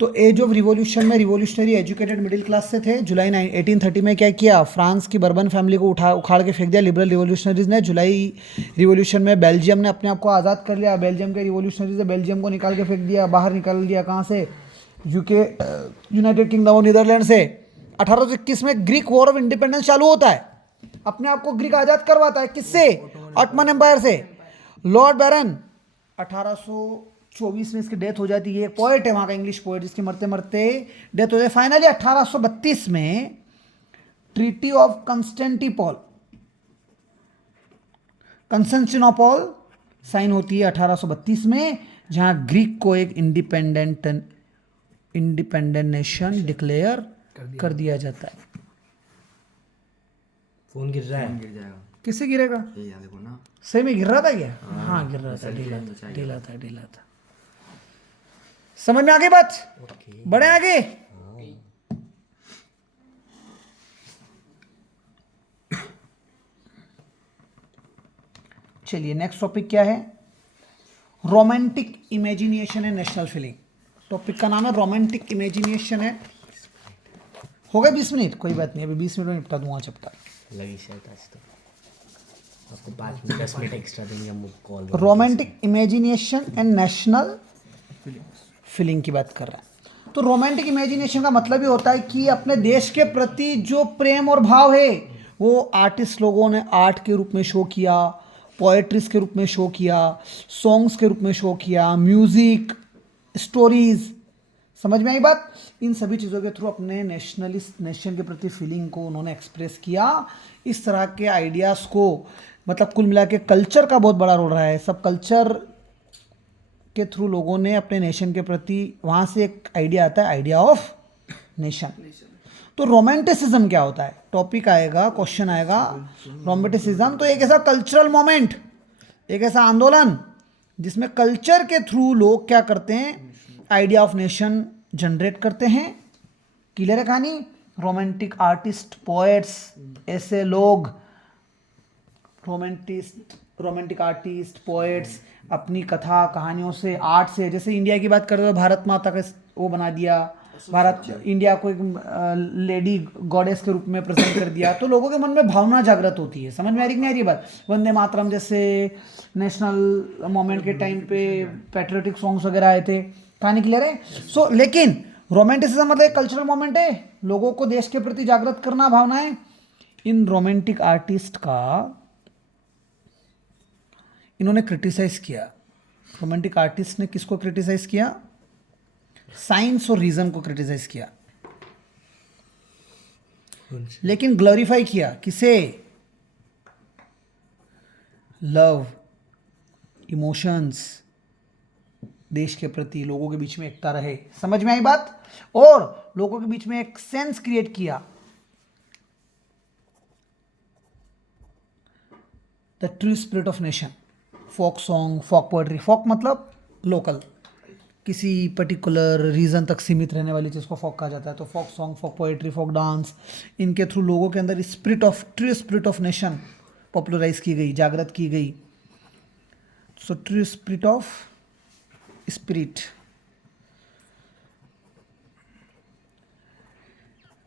तो as of revolution में revolutionary educated middle class से थे। जुलाई 1830 में क्या किया, फ्रांस की बर्बन फैमिली को उखाड़ के फेंक दिया लिबरल रिवॉल्यूशनरीज ने। जुलाई रिवॉल्यूशन में बेल्जियम ने अपने आप को आज़ाद कर लिया। बेल्जियम के रिवॉल्यूशनरीज ने बेल्जियम को निकाल के फेंक दिया, बाहर निकाल दिया। कहाँ से? यूके, यूनाइटेड किंगडम और नीदरलैंड से। 1821 में ग्रीक वॉर ऑफ इंडिपेंडेंस चालू होता है, अपने आप को ग्रीक आज़ाद करवाता है। किससे? ऑटमन एम्पायर से। लॉर्ड बैरन 1824 में इसकी डेथ हो जाती है। एक पोएट है वहाँ का, इंग्लिश पोएट, जिसकी मरते मरते डेथ हो जाए। फाइनली 1832 में ट्रीटी ऑफ कंस्टेंटिनोपल साइन होती है 1832 में, जहाँ ग्रीक को एक इंडिपेंडेंट नेशन डिक्लेयर कर दिया जाता है। फोन गिर रहा है। गिर जाएगा। किससे गिरेगा? ये याद देखो ना। सही में गिर रहा था क्या? हाँ गिर रहा था, ढीला था। समझ में आ गई बात? बढ़े आगे। चलिए नेक्स्ट टॉपिक क्या है? Romantic imagination and national feeling. Topic का नाम है रोमांटिक इमेजिनेशन है। हो गए 20 मिनट, कोई बात नहीं, अभी 20 मिनट में निपटा दूंगा चैप्टर। लगी शायद आज तो आपको 5 मिनट 10 मिनट एक्स्ट्रा देंगे हम call. Romantic imagination and national feeling की बात कर रहा है। तो रोमांटिक इमेजिनेशन का मतलब ये होता है कि अपने देश के प्रति जो प्रेम और भाव है वो आर्टिस्ट लोगों ने आर्ट के रूप में शो किया, पोएट्रीज के रूप में शो किया, सॉन्ग्स के रूप में शो किया, म्यूजिक, स्टोरीज। समझ में आई बात? इन सभी चीज़ों के थ्रू अपने नेशनलिस्ट नेशन के प्रति फीलिंग को उन्होंने एक्सप्रेस किया। इस तरह के आइडियाज़ को, मतलब कुल मिला के कल्चर का बहुत बड़ा रोल रहा है। सब कल्चर के थ्रू लोगों ने अपने नेशन के प्रति, वहाँ से एक आइडिया आता है, आइडिया ऑफ नेशन। तो रोमांटिसिज्म क्या होता है? टॉपिक आएगा, क्वेश्चन आएगा। रोमांटिसिज्म तो एक ऐसा कल्चरल मोमेंट, एक ऐसा आंदोलन जिसमें कल्चर के थ्रू लोग क्या करते हैं, आइडिया ऑफ नेशन जनरेट करते हैं। क्लियर है कहानी? रोमांटिक आर्टिस्ट, पोएट्स, ऐसे लोग, रोमांटिक आर्टिस्ट, पोएट्स अपनी कथा कहानियों से, आर्ट से, जैसे इंडिया की बात करें तो भारत माता का वो बना दिया, भारत इंडिया को एक लेडी गॉडेस के रूप में प्रेजेंट कर दिया। तो लोगों के मन में भावना जागृत होती है। समझ में आ रही कि नहीं आ रही बात? वंदे मातरम जैसे नेशनल मोमेंट के टाइम पे पैट्रियोटिक सॉन्ग्स वगैरह आए थे। कहानी क्लियर है? सो लेकिन रोमांटिसिज्म मतलब एक कल्चरल मोमेंट है, लोगों को देश के प्रति जागृत करना, भावनाएं। इन रोमांटिक आर्टिस्ट का इन्होंने क्रिटिसाइज किया। रोमांटिक आर्टिस्ट ने किसको क्रिटिसाइज किया? साइंस और रीजन को क्रिटिसाइज किया, लेकिन ग्लोरीफाई किया किसे? लव, इमोशंस, देश के प्रति लोगों के बीच में एकता रहे। समझ में आई बात? और लोगों के बीच में एक सेंस क्रिएट किया, the true spirit of nation. Folk song, folk poetry, folk मतलब लोकल, किसी पर्टिकुलर रीजन तक सीमित रहने वाली चीज़ को फोक कहा जाता है। तो folk song, folk poetry, folk dance, इनके थ्रू लोगों के अंदर true spirit of nation popularize की गई, जागृत की गई। सो ट्रू स्पिरिट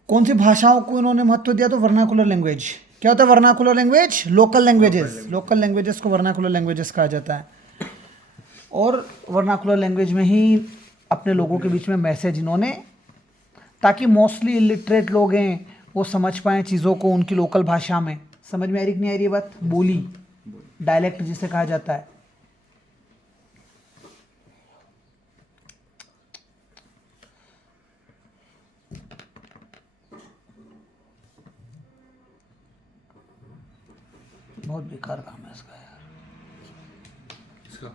कौन सी भाषाओं को इन्होंने महत्व दिया? तो वर्नाकुलर लैंग्वेज। क्या होता है वर्नाकुलर लैंग्वेज? लोकल लैंग्वेजेस को वर्नाकुलर लैंग्वेजेस कहा जाता है। और वर्नाकुलर लैंग्वेज में ही अपने लोगों के बीच में मैसेज इन्होंने, ताकि मोस्टली इलिटरेट लोग हैं वो समझ पाएँ चीज़ों को उनकी लोकल भाषा में। समझ में आ रही कि नहीं आ रही बात? बोली, डायलेक्ट जिसे कहा जाता है। बहुत बेकार काम है इसका यार। इसका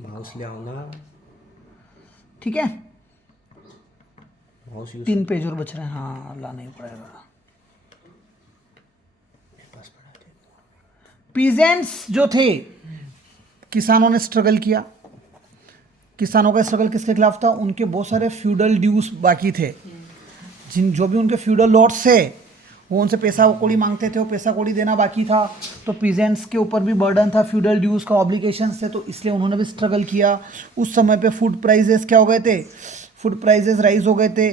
माउस ले आओ ना। ठीक है, माउस यूज 3 पेज और बच रहे हैं। हाँ लाना ही पड़ेगा। पास पड़ा थे। पीजेंट्स जो थे, किसानों ने स्ट्रगल किया। किसानों का स्ट्रगल किसके खिलाफ था? उनके बहुत सारे फ्यूडल ड्यूज बाकी थे, जो भी उनके फ्यूडल लॉर्ड्स थे वो उनसे पैसा कौड़ी मांगते थे, वो पैसा कौड़ी देना बाकी था, तो पीजेंट्स के ऊपर भी बर्डन था, फ्यूडल ड्यूज का ऑब्लिगेशंस थे, तो इसलिए उन्होंने भी स्ट्रगल किया। उस समय पे फूड प्राइजेस क्या हो गए थे, फूड प्राइजेस राइज हो गए थे,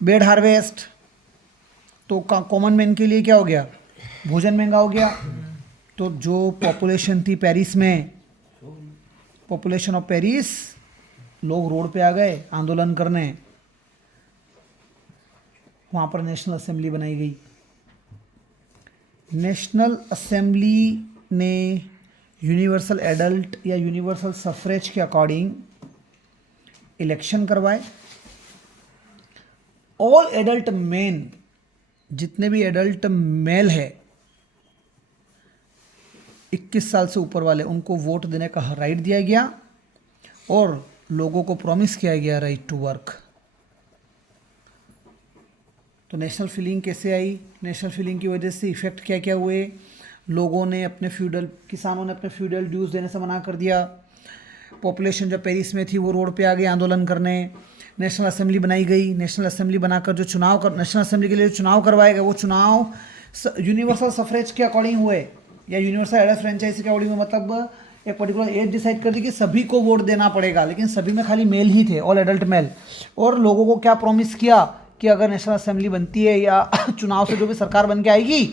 बेड हार्वेस्ट, तो कॉमन मैन के लिए क्या हो गया, भोजन महंगा हो गया। तो जो पॉपुलेशन थी पेरिस में, पॉपुलेशन ऑफ पेरिस, लोग रोड पे आ गए आंदोलन करने, वहाँ पर नेशनल असेंबली बनाई गई। नेशनल असेंबली ने यूनिवर्सल एडल्ट या यूनिवर्सल सफरेज के अकॉर्डिंग इलेक्शन करवाए। ऑल एडल्ट मेन, जितने भी एडल्ट मेल है 21 साल से ऊपर वाले, उनको वोट देने का राइट दिया गया और लोगों को प्रॉमिस किया गया राइट टू वर्क। तो नेशनल फीलिंग कैसे आई, नेशनल फीलिंग की वजह से इफ़ेक्ट क्या क्या हुए, लोगों ने अपने फ्यूडल, किसानों ने अपने फ्यूडल ड्यूज देने से मना कर दिया, पॉपुलेशन जो पेरिस में थी वो रोड पे आ गई आंदोलन करने, नेशनल असेंबली बनाई गई। नेशनल असेंबली बनाकर जो नेशनल असेंबली के लिए चुनाव करवाए गए, वो चुनाव यूनिवर्सल सफरेज के अकॉर्डिंग हुए या यूनिवर्सल एडल्ट फ्रेंचाइजी के अकॉर्डिंग हुए। मतलब एक पर्टिकुलर एज डिसाइड कर दी कि सभी को वोट देना पड़ेगा, लेकिन सभी में खाली मेल ही थे, ऑल एडल्ट मेल। और लोगों को क्या प्रॉमिस किया कि अगर नेशनल असेंबली बनती है या चुनाव से जो भी सरकार बन के आएगी,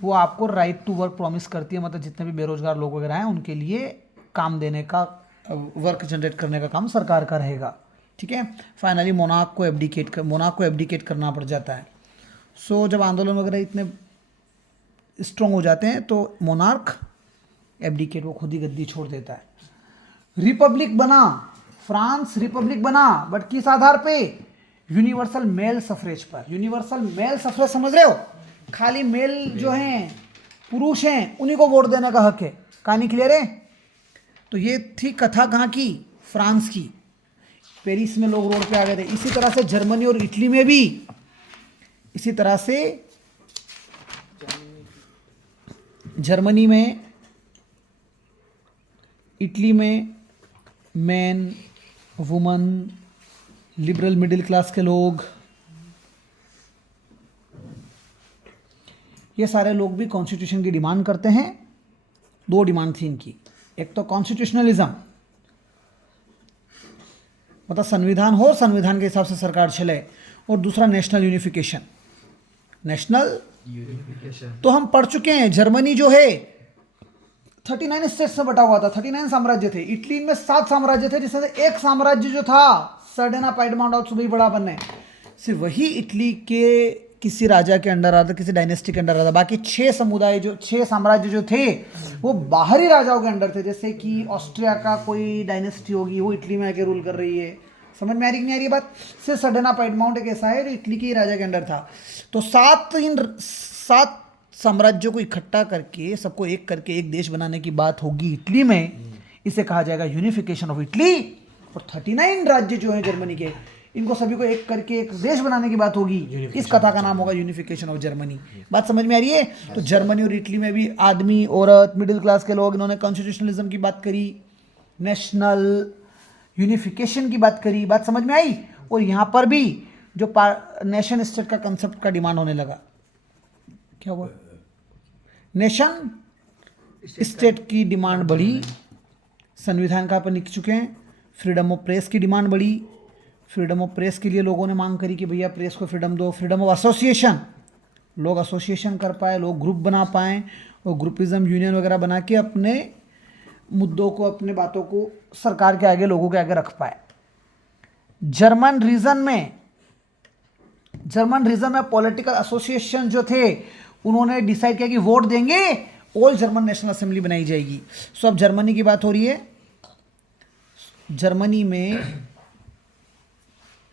वो आपको राइट टू वर्क प्रॉमिस करती है। मतलब जितने भी बेरोजगार लोग वगैरह हैं उनके लिए काम देने का, वर्क जनरेट करने का काम सरकार का रहेगा। ठीक है, फाइनली मोनार्क को एब्डिकेट करना पड़ जाता है। सो जब आंदोलन वगैरह इतने स्ट्रॉन्ग हो जाते हैं तो मोनार्क एब्डिकेट, वो खुद ही गद्दी छोड़ देता है। रिपब्लिक बना, फ्रांस रिपब्लिक बना, बट किस आधार पे, यूनिवर्सल मेल सफरेज पर। यूनिवर्सल मेल सफरेज समझ रहे हो, खाली मेल जो हैं, पुरुष हैं, उन्हीं को वोट देने का हक है। कहानी क्लियर है। तो ये थी कथा कहाँ की, फ्रांस की। पेरिस में लोग रोड पे आ गए थे। इसी तरह से जर्मनी और इटली में भी, इसी तरह से जर्मनी में, इटली में man, woman, liberal middle class के लोग, ये सारे लोग भी कॉन्स्टिट्यूशन की डिमांड करते हैं। दो डिमांड थी इनकी, एक तो कॉन्स्टिट्यूशनलिज्म, मतलब संविधान हो, संविधान के हिसाब से सरकार चले, और दूसरा नेशनल यूनिफिकेशन। नेशनल तो हम पढ़ चुके हैं, जर्मनी जो है 39 स्टेट से बटा हुआ था, 39 साम्राज्य थे। इटली में 7 साम्राज्य थे, जिसमें से एक साम्राज्य जो था सर्डेना पाइडमोंट और सुबह बड़ा बनने, सिर्फ वही इटली के किसी राजा के अंडर आता, किसी डायनेस्टी के अंडर आता। बाकी 6 समुदाय जो 6 साम्राज्य जो थे वो बाहरी राजाओं के अंडर थे। जैसे कि ऑस्ट्रिया का कोई डायनेस्टी होगी, वो इटली में आके रूल कर रही है। समझ में आ रही कि नहीं आ रही बात। सिर्फ सर्डेना पाइडमोंट एक ऐसा है जो इटली के राजा के अंडर था। तो 7 साम्राज्यों को इकट्ठा करके, सबको एक करके एक देश बनाने की बात होगी इटली में, इसे कहा जाएगा यूनिफिकेशन ऑफ इटली। और 39 राज्य जो हैं जर्मनी के, इनको सभी को एक करके एक देश बनाने की बात होगी, इस कथा का नाम होगा यूनिफिकेशन ऑफ जर्मनी। बात समझ में आ रही है। तो जर्मनी और इटली में भी आदमी, औरत, मिडिल क्लास के लोग, इन्होंने कॉन्स्टिट्यूशनलिज्म की बात करी, नेशनल यूनिफिकेशन की बात करी। बात समझ में आई। और यहाँ पर भी जो नेशन स्टेट का कंसेप्ट का डिमांड होने लगा। क्या हुआ, नेशन स्टेट की डिमांड बढ़ी। संविधान का अपन लिख चुके हैं। फ्रीडम ऑफ प्रेस की डिमांड बढ़ी। फ्रीडम ऑफ प्रेस के लिए लोगों ने मांग करी कि भैया प्रेस को फ्रीडम दो। फ्रीडम ऑफ एसोसिएशन, लोग एसोसिएशन कर पाए, लोग ग्रुप बना पाएँ, और ग्रुपिज्म, यूनियन वगैरह बना के अपने मुद्दों को, अपने बातों को सरकार के आगे, लोगों के आगे रख पाए। जर्मन रीजन में पॉलिटिकल एसोसिएशन जो थे, उन्होंने डिसाइड किया कि वोट देंगे, ऑल जर्मन नेशनल असेंबली बनाई जाएगी। सो अब जर्मनी की बात हो रही है। जर्मनी में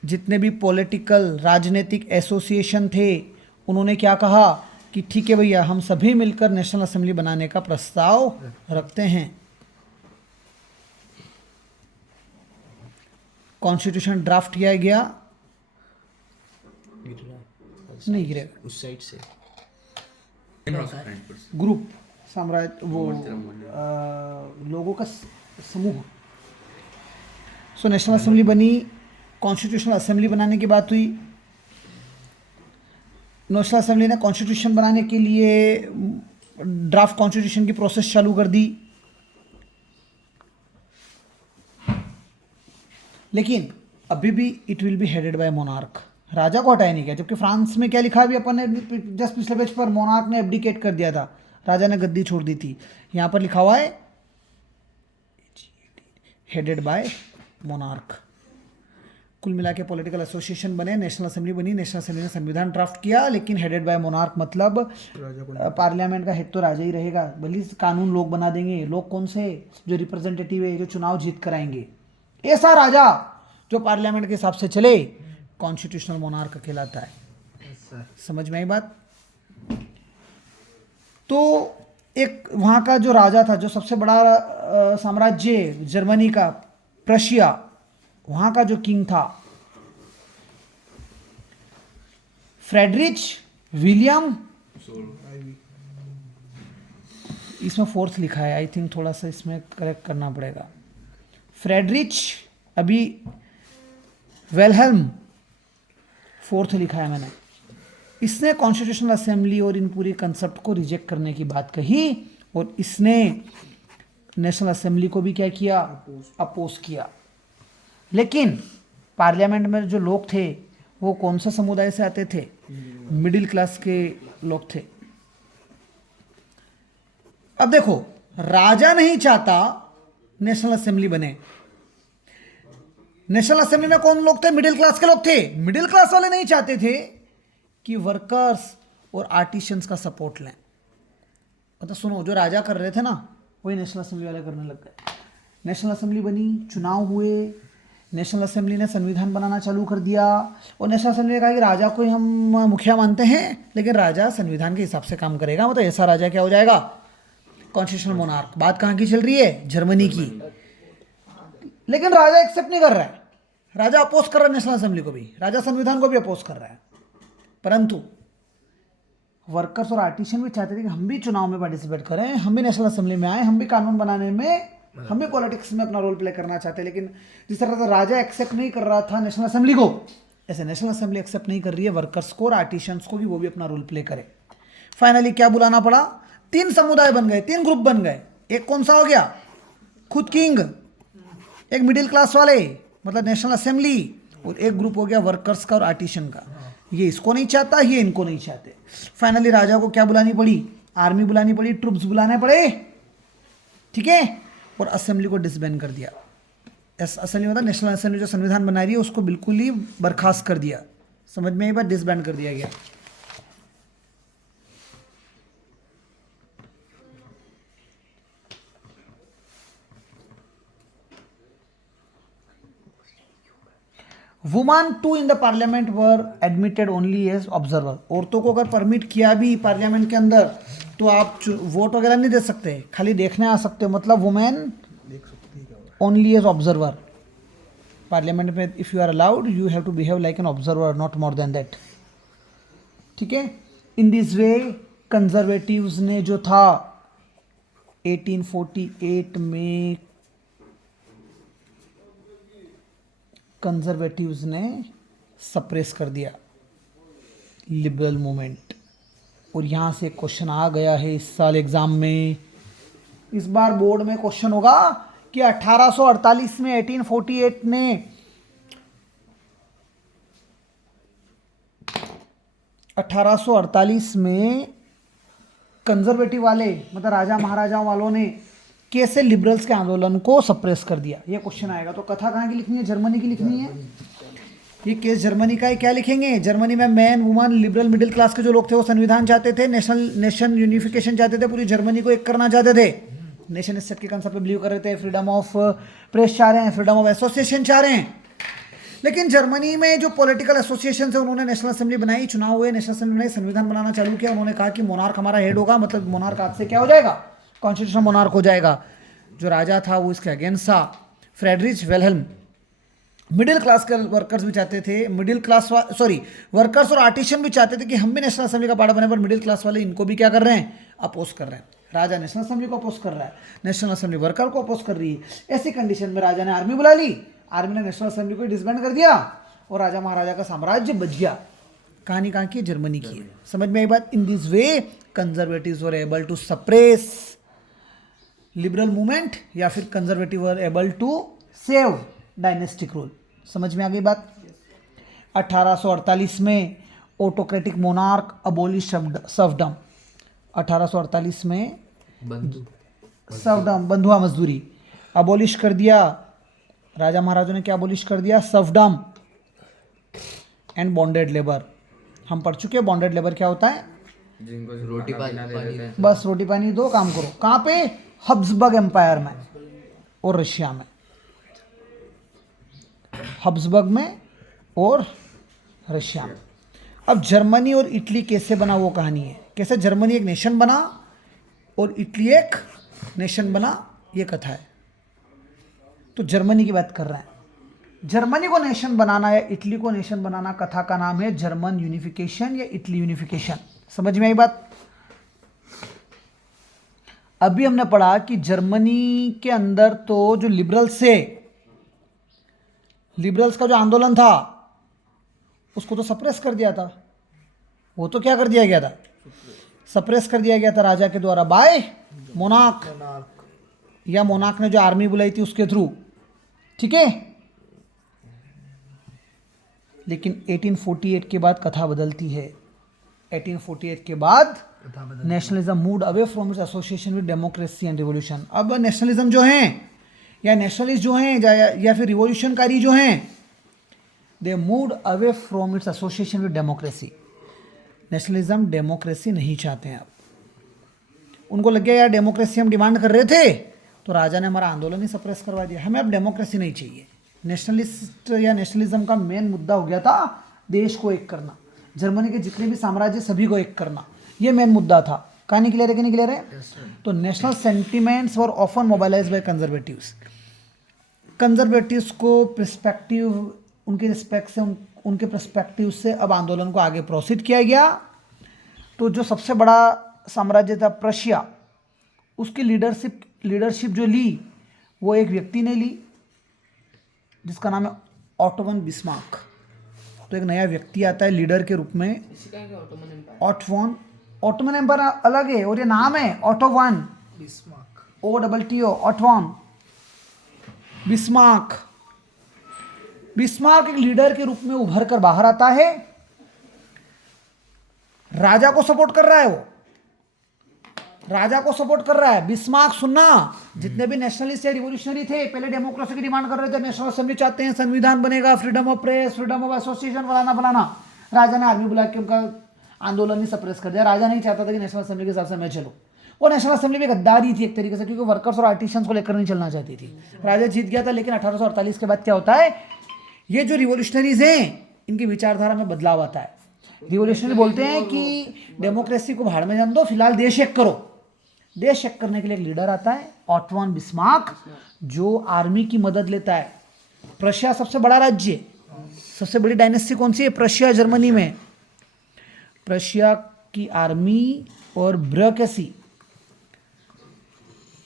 जितने भी पॉलिटिकल, राजनीतिक एसोसिएशन थे, उन्होंने क्या कहा कि ठीक है भैया, हम सभी मिलकर नेशनल असेंबली बनाने का प्रस्ताव रखते हैं। कॉन्स्टिट्यूशन ड्राफ्ट किया गया, नहीं गिरेगा, उस साइड से ग्रुप, साम्राज्य, वो लोगों का समूह। सो नेशनल असेंबली बनी, कॉन्स्टिट्यूशनल असेंबली बनाने की बात हुई। नेशनल असेंबली ने कॉन्स्टिट्यूशन बनाने के लिए ड्राफ्ट कॉन्स्टिट्यूशन की प्रोसेस चालू कर दी, लेकिन अभी भी it will be headed by monarch. राजा को हटाया नहीं गया, जबकि फ्रांस में क्या लिखा अभी अपन ने जस्ट पिछले पेज पर, मोनार्क ने एब्डिकेट कर दिया था, राजा ने गद्दी छोड़ दी थी। यहाँ पर लिखा हुआ है हेडेड बाय मोनार्क। कुल मिला के पॉलिटिकल एसोसिएशन बने, नेशनल असेंबली बनी, नेशनल असेंबली ने संविधान ड्राफ्ट किया, लेकिन हेडेड बाय मोनार्क मतलब पार्लियामेंट का हेड तो राजा ही रहेगा, भले कानून लोग बना देंगे। लोग कौन से? जो रिप्रेजेंटेटिव है, जो चुनाव जीत कर आएंगे, ऐसा राजा जो पार्लियामेंट के हिसाब से चले, कॉन्स्टिट्यूशनल मोनार्क कहलाता है। समझ में आई बात? तो एक वहाँ का जो राजा था, जो सबसे बड़ा साम्राज्य जर्मनी का, प्रशिया, वहाँ का जो किंग था फ्रेडरिच विलियम, इसमें फोर्थ लिखा है, आई थिंक थोड़ा सा इसमें करेक्ट करना पड़ेगा। फ्रेडरिच अभी वेलहेल्म फोर्थ लिखा है मैंने। इसने कॉन्स्टिट्यूशनल असेंबली और इन पूरी कंसेप्ट को रिजेक्ट करने की बात कही, और इसने नेशनल असेंबली को भी क्या किया? अपोज किया। लेकिन पार्लियामेंट में जो लोग थे वो कौन सा समुदाय से आते थे? मिडिल क्लास के लोग थे। अब देखो, राजा नहीं चाहता नेशनल असेंबली बने। नेशनल असेंबली में कौन लोग थे? मिडिल क्लास के लोग थे। मिडिल क्लास वाले नहीं चाहते थे कि वर्कर्स और आर्टिशियंस का सपोर्ट लें। मतलब सुनो, जो राजा कर रहे थे ना, वही नेशनल असेंबली वाले करने लग गए। नेशनल असेंबली बनी, चुनाव हुए, नेशनल असेंबली ने संविधान बनाना चालू कर दिया, और नेशनल असेंबली ने कहा कि राजा को ही हम मुखिया मानते हैं, लेकिन राजा संविधान के हिसाब से काम करेगा। मतलब ऐसा राजा क्या हो जाएगा? Constitutional monarch. बात कहाँ की चल रही है? जर्मनी की। लेकिन राजा एक्सेप्ट नहीं कर रहा है, राजा अपोज कर रहा है नेशनल असेंबली को भी, राजा संविधान को भी अपोज कर रहा है। परंतु वर्कर्स और आर्टिशियन भी चाहते थे कि हम भी चुनाव में पार्टिसिपेट करें, हम भी नेशनल असेंबली में आए, हम भी कानून बनाने में, हम भी पॉलिटिक्स में अपना रोल प्ले करना चाहते हैं। लेकिन जिस तरह से राजा एक्सेप्ट नहीं कर रहा था नेशनल असेंबली को, ऐसे नेशनल असेंबली एक्सेप्ट नहीं कर रही है वर्कर्स को और आर्टिशियंस को भी, वो भी अपना रोल प्ले करे। फाइनली क्या बुलाना पड़ा? 3 समुदाय बन गए, 3 ग्रुप बन गए। एक कौन सा हो गया? खुद किंग, एक मिडिल क्लास वाले मतलब नेशनल असेंबली, और एक ग्रुप हो गया वर्कर्स का और आर्टिशियन का। ये इसको नहीं चाहता, ये इनको नहीं चाहते। फाइनली राजा को क्या बुलानी पड़ी? आर्मी बुलानी पड़ी, ट्रूप्स बुलाने पड़े, ठीक है, और असेंबली को डिसबैंड कर दिया। असेंबली मतलब नेशनल असेंबली जो संविधान बना रही है उसको बिल्कुल ही बर्खास्त कर दिया। समझ में आई बात? डिसबैंड कर दिया गया। Women too in the parliament were admitted only as observer. औरतों को अगर परमिट किया भी पार्लियामेंट के अंदर तो आप वोट वगैरह नहीं दे सकते, खाली देखने आ सकते हो। मतलब women only as observer parliament में। If you are allowed you have to behave like an observer, not more than that, ठीक है। इन दिस वे कंजर्वेटिव्स ने जो था 1848 में कंजर्वेटिव्स ने सप्रेस कर दिया लिबरल मूवमेंट। और यहाँ से क्वेश्चन आ गया है इस साल एग्जाम में, इस बार बोर्ड में क्वेश्चन होगा कि 1848 में 1848 ने कंजर्वेटिव वाले मतलब राजा महाराजाओं वालों ने कैसे लिबरल्स के आंदोलन को सप्रेस कर दिया, ये क्वेश्चन आएगा। तो कथा कहाँ की लिखनी है? जर्मनी की लिखनी है। ये केस जर्मनी का है। क्या लिखेंगे? जर्मनी में man woman liberal middle class के जो लोग थे वो संविधान चाहते थे, नेशन यूनिफिकेशन चाहते थे, पूरी जर्मनी को एक करना चाहते थे, नेशन स्टेट के कंसेप्ट पे बिलीव कर रहे थे, फ्रीडम ऑफ प्रेस चाह रहे हैं, फ्रीडम ऑफ एसोसिएशन चाह रहे हैं। लेकिन जर्मनी में जो पॉलिटिकल एसोसिएशन है उन्होंने नेशनल असेंबली बनाई, चुनाव हुए, नेशनल असेंबली बनाई, संविधान बनाना चालू किया। उन्होंने कहा कि मोनार्क हमारा हेड होगा, मतलब मोनार्क आज से क्या हो जाएगा? कॉन्स्टिट्यूशनल मोनार्क हो जाएगा। जो राजा था वो इसके अगेंस्ट था, फ्रेडरिच वेलहेल्म। मिडिल क्लास के वर्कर्स भी चाहते थे, वर्कर्स और आर्टिशियन भी चाहते थे कि हम भी नेशनल असेंबली का पार्ट बने, पर मिडिल क्लास वाले इनको भी क्या कर रहे हैं? अपोज कर रहे हैं। राजा नेशनल असेंबली को अपोज कर रहा है, नेशनल असेंबली वर्कर को अपोज कर रही है। ऐसी कंडीशन में राजा ने आर्मी बुला ली, आर्मी ने नेशनल असेंबली को डिसबैंड कर दिया और राजा महाराजा का साम्राज्य बच गया। कहानी कहाँ की है? जर्मनी की है। समझ में आई बात? In this way conservatives were able to suppress liberal movement या फिर conservative were able to save dynastic rule. समझ में आ गई बात? 1848 में ऑटोक्रेटिक मोनार्क अबोलिश सर्वडम। 1848 में बंधु सर्वडम, बंधुआ मजदूरी अबोलिश कर दिया। राजा महाराजों ने क्या अबोलिश कर दिया? सर्वडम एंड बॉन्डेड लेबर। हम पढ़ चुके हैं बॉन्डेड लेबर क्या होता है। जिनको रोटी खाना पीना दे देते हैं। बस रोटी पानी दो, काम करो। कहाँ पे? हब्सबर्ग एम्पायर में और रशिया में। हब्सबर्ग में और रशिया में। अब जर्मनी और इटली कैसे बना वो कहानी है। कैसे जर्मनी एक नेशन बना और इटली एक नेशन बना, ये कथा है। तो जर्मनी की बात कर रहे हैं। जर्मनी को नेशन बनाना या इटली को नेशन बनाना, कथा का नाम है जर्मन यूनिफिकेशन या इटली यूनिफिकेशन। समझ में आई बात? अभी हमने पढ़ा कि जर्मनी के अंदर तो जो लिबरल्स का जो आंदोलन था उसको तो सप्रेस कर दिया था। वो तो क्या कर दिया गया था? सप्रेस कर दिया गया था राजा के द्वारा बाय मोनार्क, या मोनार्क ने जो आर्मी बुलाई थी उसके थ्रू। ठीक है, लेकिन 1848 के बाद कथा बदलती है। 1848 के बाद nationalism moved away from its association with democracy and revolution. अब नेशनलिज्म जो हैं या नेशनलिस्ट जो हैं या फिर रिवॉल्यूशनकारी जो हैं, they moved away from its association with democracy. Nationalism democracy नहीं चाहते हैं। अब उनको लग गया यार डेमोक्रेसी हम डिमांड कर रहे थे तो राजा ने हमारा आंदोलन ही सप्रेस करवा दिया, हमें अब डेमोक्रेसी नहीं चाहिए। नेशनलिस्ट या नेशनलिज्म का मेन मुद्दा हो गया था देश को एक करना, जर्मनी के जितने भी साम्राज्य सभी को एक करना, ये मेन मुद्दा था। कहानी क्लियर है कि नहीं क्लियर है? तो national sentiments were often mobilised by conservatives. Conservatives को पर्सपेक्टिव, उनके रिस्पेक्ट से उनके पर्सपेक्टिव से अब आंदोलन को आगे प्रोसीड किया गया। तो जो सबसे बड़ा साम्राज्य था प्रशिया, उसकी लीडरशिप जो ली वो एक व्यक्ति ने ली जिसका नाम है ऑटोवन बिस्मार्क। तो एक नया व्यक्ति आता है लीडर के रूप में, ऑटोमन एम्पायर अलग है और ये नाम है Otto von Bismarck, OTTO, Otto von Bismarck. Bismarck एक लीडर के रूप में उभर कर बाहर आता है, राजा को सपोर्ट कर रहा है, वो राजा को सपोर्ट कर रहा है। बिस्मार्क सुनना, जितने भी नेशनलिस्ट या रिवोल्यूशनरी थे पहले डेमोक्रेसी की डिमांड कर रहे थे, नेशनल असेंबली चाहते हैं, संविधान बनेगा, freedom of press, freedom of association, फलाना फलाना। राजा ने आर्मी बुला के उनका आंदोलन ही सप्रेस कर दिया। राजा नहीं चाहता था कि नेशनल असेंबली के हिसाब से मैं चलूँ। वो नेशनल असेंबली में गद्दारी थी एक तरीके से, क्योंकि वर्कर्स और आर्टिशियंस को लेकर नहीं चलना चाहती थी। राजा जीत गया था, लेकिन 1848 के बाद क्या होता है, ये जो रिवोल्यूशनरीज हैं इनकी विचारधारा में बदलाव आता है। रिवोल्यूशनरी बोलते हैं कि डेमोक्रेसी को भाड़ में जान दो, फिलहाल देश एक करो। देश एक करने के लिए एक लीडर आता है ऑटोवन बिस्मार्क, जो आर्मी की मदद लेता है। प्रशिया सबसे बड़ा राज्य, सबसे बड़ी डायनेस्टी कौन सी है? प्रशिया, जर्मनी में। प्रशिया की आर्मी और ब्यूरोक्रेसी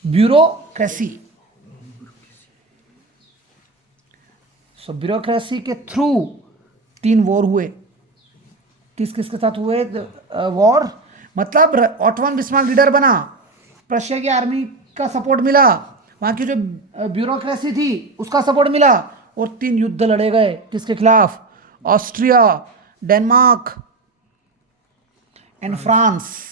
ब्यूरोक्रेसी के थ्रू 3 वॉर हुए। किस किस के साथ हुए वॉर? मतलब ऑटोवन बिस्मार्क लीडर बना, प्रशिया की आर्मी का सपोर्ट मिला, वहाँ की जो ब्यूरोक्रेसी थी उसका सपोर्ट मिला, और 3 युद्ध लड़े गए। किसके खिलाफ? Austria, Denmark and France.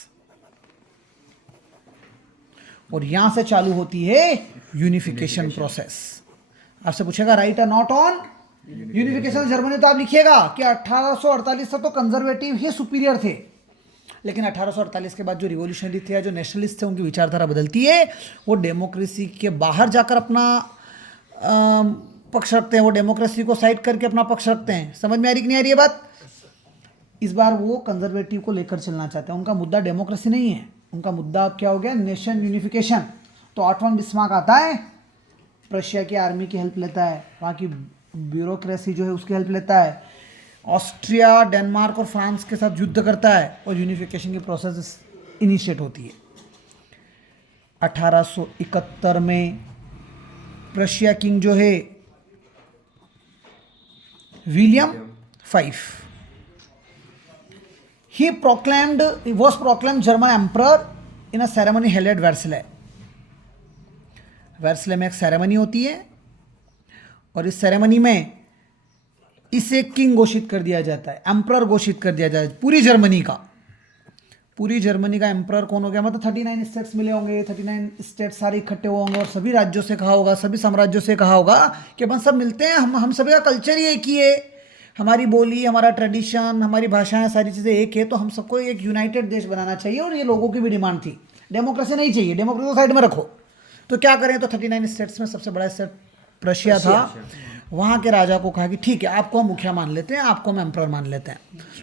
और यहां से चालू होती है यूनिफिकेशन प्रोसेस। आपसे पूछेगा राइट और नॉट ऑन यूनिफिकेशन जर्मनी, तो आप लिखिएगा कि 1848 से तो कंजर्वेटिव ही सुपीरियर थे, लेकिन 1848 के बाद जो रिवोल्यूशनरी थे या जो नेशनलिस्ट थे उनकी विचारधारा बदलती है। वो डेमोक्रेसी के बाहर जाकर अपना पक्ष रखते हैं, वो डेमोक्रेसी को साइड करके अपना पक्ष रखते हैं। समझ में आ रही कि नहीं आ रही है बात? इस बार वो कंजर्वेटिव को लेकर चलना चाहते हैं। उनका मुद्दा डेमोक्रेसी नहीं है, उनका मुद्दा अब क्या हो गया? Nation unification. तो ऑटोवन बिस्मार्क आता है, प्रशिया की आर्मी की हेल्प लेता है, वहाँ की ब्यूरोक्रेसी जो है उसकी हेल्प लेता है, ऑस्ट्रिया, डेनमार्क और फ्रांस के साथ युद्ध करता है, और यूनिफिकेशन की प्रोसेस इनिशिएट होती है। 1871 में प्रशिया किंग जो है William 5, he was proclaimed German emperor in a ceremony held at Versailles. वर्सले में एक सेरेमनी होती है और इस सेरेमनी में इसे किंग घोषित कर दिया जाता है, एम्परर घोषित कर दिया जाता है पूरी जर्मनी का एम्परर कौन हो गया? मतलब 39 स्टेट्स मिले होंगे, 39 स्टेट्स सारे इकट्ठे हुए होंगे और सभी राज्यों से कहा होगा, सभी साम्राज्यों से कहा होगा कि अपन सब मिलते हैं, हम सभी का कल्चर ही एक ही है, हमारी बोली, हमारा ट्रेडिशन, हमारी भाषाएं, सारी चीज़ें एक है, तो हम सबको एक यूनाइटेड देश बनाना चाहिए। और ये लोगों की भी डिमांड थी, डेमोक्रेसी नहीं चाहिए, डेमोक्रेसी को साइड में रखो। तो क्या करें? तो 39 स्टेट्स में सबसे बड़ा स्टेट प्रशिया था। वहाँ के राजा को कहा कि ठीक है, आपको हम मुखिया मान लेते हैं, आपको हम एम्परर मान लेते हैं।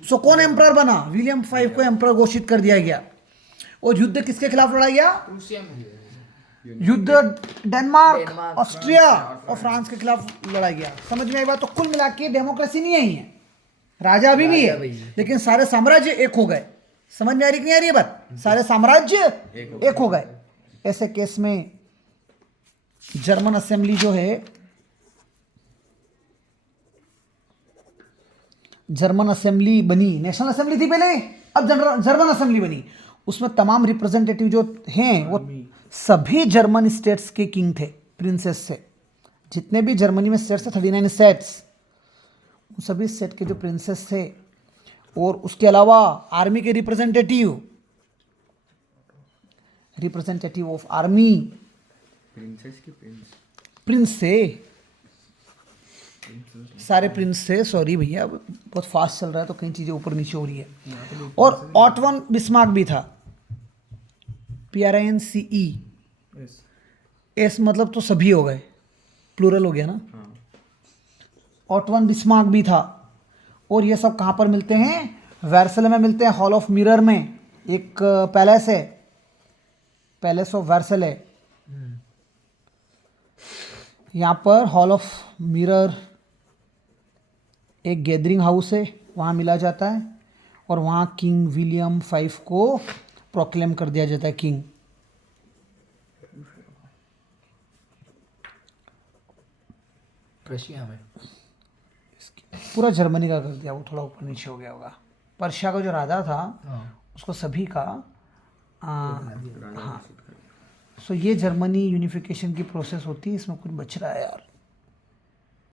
सो कौन एम्परर बना? विलियम V को एम्परर घोषित कर दिया गया। और युद्ध किसके खिलाफ लड़ा गया? युद्ध डेनमार्क, ऑस्ट्रिया और फ्रांस के खिलाफ लड़ा गया। समझ में आई बात? तो कुल मिला के डेमोक्रेसी नहीं आई है, राजा अभी भी है, लेकिन सारे साम्राज्य एक हो गए। समझ में आ रही कि नहीं आ रही है बात? सारे साम्राज्य एक हो गए। ऐसे केस में जर्मन असेंबली जो है, जर्मन असेंबली बनी, नेशनल असेंबली थी पहले, अब जर्मन असेंबली बनी। उसमें तमाम रिप्रेजेंटेटिव जो हैं वो सभी जर्मन स्टेट्स के किंग थे, प्रिंसेस से। जितने भी जर्मनी में स्टेट्स थे, 39 स्टेट्स, उन सभी स्टेट के जो प्रिंसेस थे। और उसके अलावा आर्मी के रिप्रेजेंटेटिव ऑफ आर्मी, प्रिंसेस की प्रिंस थे, सारे प्रिंस थे। सॉरी भैया, बहुत फास्ट चल रहा है तो कई चीज़ें ऊपर नीचे हो रही है। और ऑटवन बिस्मार्क भी था, PRINCE, एस मतलब तो सभी हो गए, प्लूरल हो गया ना। ऑटवन बिस्मार्क भी था। और ये सब कहाँ पर मिलते हैं? वर्सले में मिलते हैं, हॉल ऑफ मिरर में एक पैलेस है, पैलेस ऑफ वर्सले। यहाँ पर हॉल ऑफ मिरर एक गैदरिंग हाउस है, वहाँ मिला जाता है और वहाँ किंग विलियम V को प्रोक्लेम कर दिया जाता है किंग। रशिया में पूरा जर्मनी का कर दिया, वो थोड़ा ऊपर नीचे हो गया होगा। पर्शिया का जो राजा था उसको सभी का हाँ। सो ये जर्मनी यूनिफिकेशन की प्रोसेस होती है। इसमें कुछ बच रहा है यार,